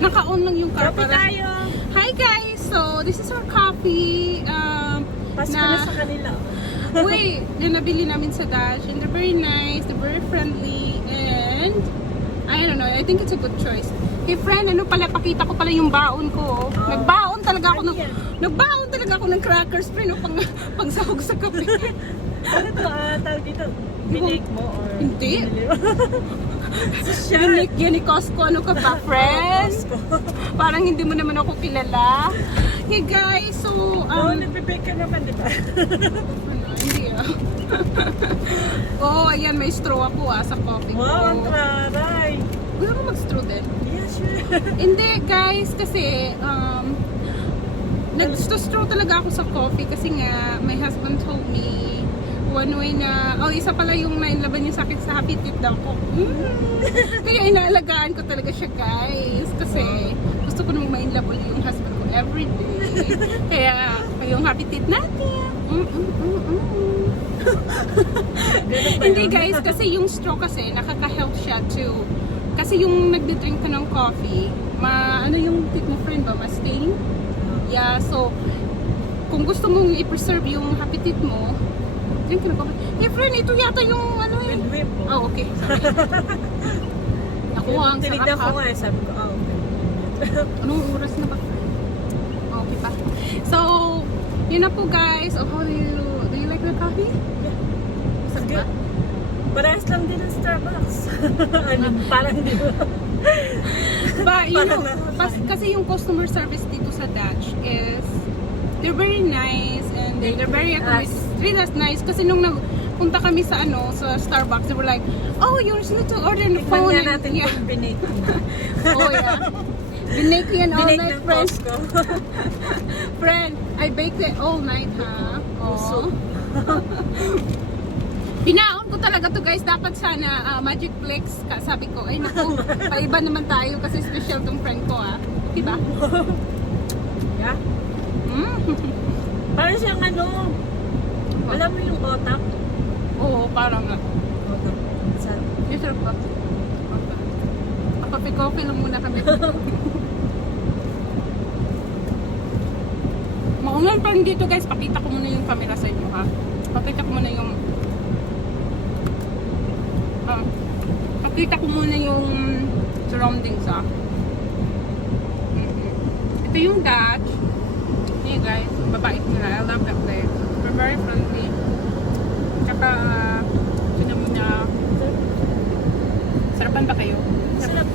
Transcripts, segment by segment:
Naka-on lang yung car Kape para. tayo. Hi guys! So, this is our coffee. Pasko na sa kanila. Uy, yung nabili namin sa Dash. And they're very nice, they're very friendly, and I don't know, I think it's a good choice. Hey friend, ano pala, pakita ko pala yung baon ko. Nagbaon talaga ako ng crackers, friend, pang sahog sa kape. Ano to, tawag dito? Binake mo or? Hindi. Social. Binik yan ni Costco, ano ka pa, friend? Parang hindi mo naman ako kilala. Hey guys, so, nagbe-bake ka naman, di ba? Hindi oh, ayan, may straw ako sa coffee ko. Wow, ang taray. Gusto mo mag-straw din? Yeah, sure. Hindi guys, kasi nag-straw talaga ako sa coffee kasi nga, my husband told me one way na, isa pala yung nainlaban niya sa akin sa happy tip daw ko. Kaya inaalagaan ko talaga siya guys, kasi gusto ko nung ma-inlove ulit yung husband ko everyday. Kaya yung happy tip natin. Hindi guys, kasi yung straw kasi nakaka-help siya too. Kasi yung nagdi-drink ka ng coffee, ano yung tip mo friend ba? Ma-stain? Yeah, so kung gusto mong i-preserve yung happy tip mo, drink ka ng coffee. Hey friend, ito yata yung ano yun. Oh, okay. Sorry. Nakuha ang Tinignan sarap ko nga, sabi ko, okay. Anong oras na ba? Okay pa. So, yun na po guys. Oh, how do you like the coffee? Yeah. Sarap Good. ba? Parehas lang din ng Starbucks. Parang di ba? But you know, kasi yung customer service dito sa Dutch is they're very nice and they're very treat us nice kasi nung nagpunta kami sa sa Starbucks, they were like, oh, you just need to order on the phone. Tikman natin kung binake. Oh yeah. Binake yan all night, friend. Friend, I baked it all night, ha? Oh. Binaon ko talaga to guys. Dapat sana Magic Flex. Sabi ko, ay naku, paiba naman tayo kasi special tong friend ko, diba? Yeah? Parang siyang alam mo yung otak? Oo, parang nga. Otak. Saan? Yes, sir po. Kape-coffee lang muna kami. Maungan pa rin dito guys. Pakita ko muna yung camera sa inyo, ha? Pakita ko muna yung surroundings, ha? Ito yung Dutch. Hey guys, mabait nila. I love that place. They're very friendly. Tsaka, sino mo na, sarapan ba kayo? Sarap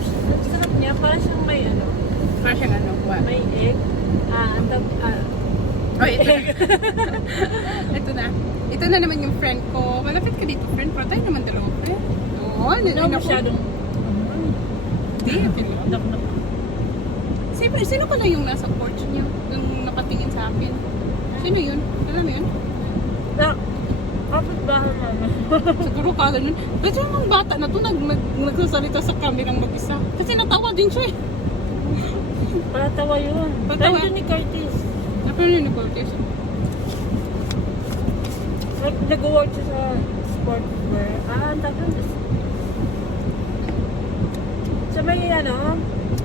niya. Parang siyang may Parang siyang what? may egg. Oh, ito na. Ito na. Ito na naman yung friend ko. Malapit ka dito, friend. Pero tayo naman dalawa, friend. Oo, Ano masyadong Hindi, sino pala yung nasa porch niya? Yung nakatingin sa akin? Sino yun? Alam mo yun? kapit bahay namin. Siguro kala nun. Pero yung bata na to nagsasalita sa kamerang mag-isa. Kasi natawa din siya eh. Patawa yun. Patawa. Friend yun ni Curtis. Pero yun ni Curtis. Nag-work siya sa sportwear. Ang tagal. Sa may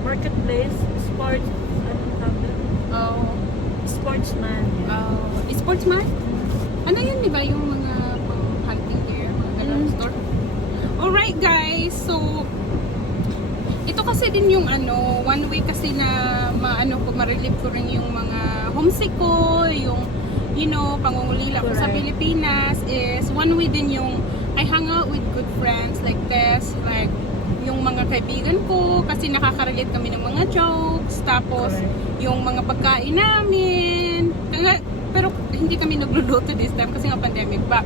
marketplace, sports, anong tawag? Oh. Sportsman. Sportsman? Ano yun, di ba? Yung mga hunting gear, mga ganun store. Alright guys, so ito kasi din yung one way kasi na ma-relieve ko rin yung mga homesick ko, yung pangungulila ko sa Pilipinas is one way din yung I hang out with good friends like this, like yung mga kaibigan ko kasi nakaka-relate kami ng mga jokes, tapos yung mga pagkain namin. Pero hindi kami nagluluto this time kasi nga pandemic. But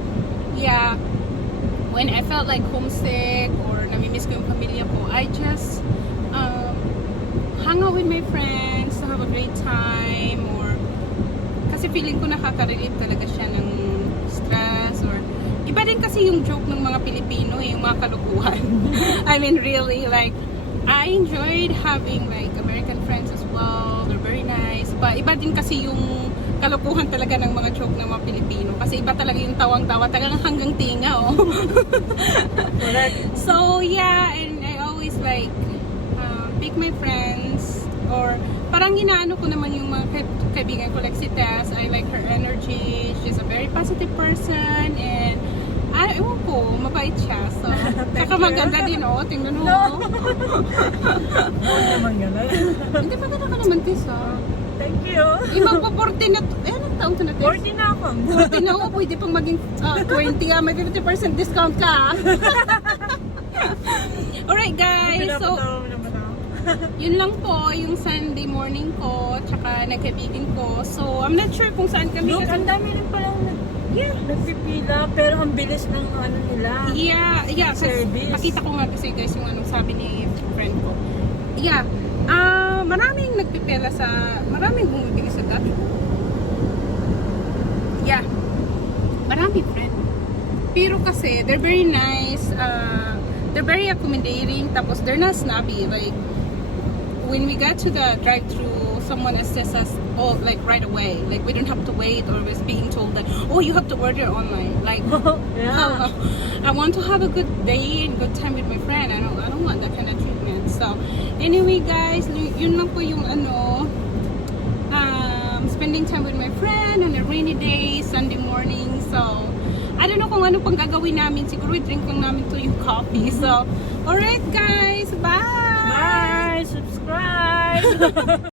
yeah, when I felt like homesick or namimiss ko yung pamilya ko, I just hang out with my friends to have a great time, or kasi feeling ko nakaka-relate talaga siya ng stress, or iba din kasi yung joke ng mga Pilipino, yung mga kalukuhan. I mean really, like I enjoyed having like American friends as well. They're very nice. But iba din kasi yung kalukuhan talaga ng mga joke ng mga Pilipino. Kasi iba talaga yung tawang-tawa, talagang hanggang tinga, So yeah, and I always like pick my friends, or parang inaano ko naman yung mga kaibigan ko, like si Tess. I like her energy. She's a very positive person, and ewan ko, mabait siya. So, saka maganda din, oh. Tingnan mo. No. Naman gano'n. Hindi, maganda ka naman, Tess, oh. Thank you. Magpa-40 na, anong taon ka na, Tess? 40 na ako. 40 na ako, pwede pang maging 20, may 50% discount ka. Alright, guys, so, yun lang po, yung Sunday morning ko, tsaka nagkaibigan ko. So, I'm not sure kung saan kami. Look, ang dami rin palang nagpipila, pero ang bilis ng ano nila. Yeah, kasi Service. pakita ko nga kasi guys yung anong sabi ni friend ko. Yeah, maraming nagpipila maraming bumibili sa Dutch. Yeah, marami friend. Pero kasi, they're very nice, they're very accommodating, tapos they're not snobby. Like, when we got to the drive-thru, someone assessed us all like right away. Like we don't have to wait, or was being told that, oh, you have to order online. Like, Yeah. I want to have a good day and good time with my friend. I don't want that kind of treatment. So anyway, guys, yun lang po yung spending time with my friend on a rainy day, Sunday morning. So I don't know kung ano pang gagawin namin. Siguro i-drink lang namin to yung coffee. So alright, guys, bye. Bye. Subscribe.